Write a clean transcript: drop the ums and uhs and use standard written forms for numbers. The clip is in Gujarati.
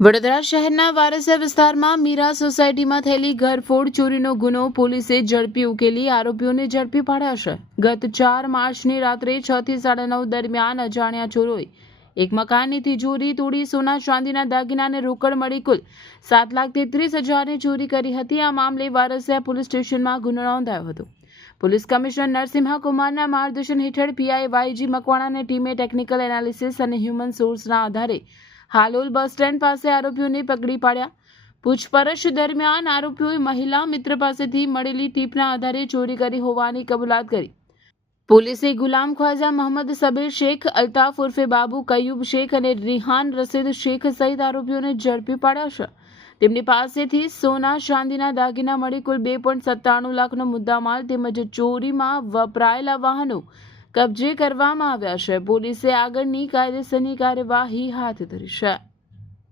વડોદરા શહેરના વારસિયા વિસ્તારમાં મીરા સોસાયટીમાં થયેલી ઘરફોડ ચોરીનો ગુનો પોલીસે ઝડપી ઉકેલી આરોપીઓને ઝડપી પાડ્યા છે। ગત 4 માર્ચની રાત્રે 6 થી 9:30 દરમિયાન અજાણ્યા ચોરોએ એક મકાનની તિજોરી તોડી સોના ચાંદીના દાગીના અને રોકડ મળી કુલ 7,33,000ની ચોરી કરી હતી। આ મામલે વારસિયા પોલીસ સ્ટેશનમાં ગુનો નોંધાયો હતો। પોલીસ કમિશનર નરસિંહા કુમારના માર્ગદર્શન હેઠળ પીઆઈ વાયજી મકવાણાની ટીમે ટેકનિકલ એનાલિસિસ અને હ્યુમન સોર્સના આધારે હાલોલ બસ સ્ટેન્ડ પાસે આરોપીઓને પકડી પાડ્યા। પૂછપરછ દરમિયાન આરોપીઓએ મહિલા મિત્ર પાસેથી મળેલી ટીપના આધારે ચોરી કરી હોવાની કબૂલાત કરી। પોલીસે ગુલામ ખ્વાજા મોહમ્મદ સબીર શેખ, અલ્તાફ ઉર્ફે બાબુ, કયુબ શેખ અને રિહાન રશીદ શેખ સહિત આરોપીઓને ઝડપી પાડ્યા છે। તેમની પાસેથી સોના ચાંદીના દાગીના મળી કુલ 2.97 લાખનો મુદ્દામાલ તેમજ ચોરીમાં વપરાયેલા વાહનો કબજે કરવામાં આવ્યા છે। પોલીસે આગળની કાયદેસરની કાર્યવાહી હાથ ધરી છે।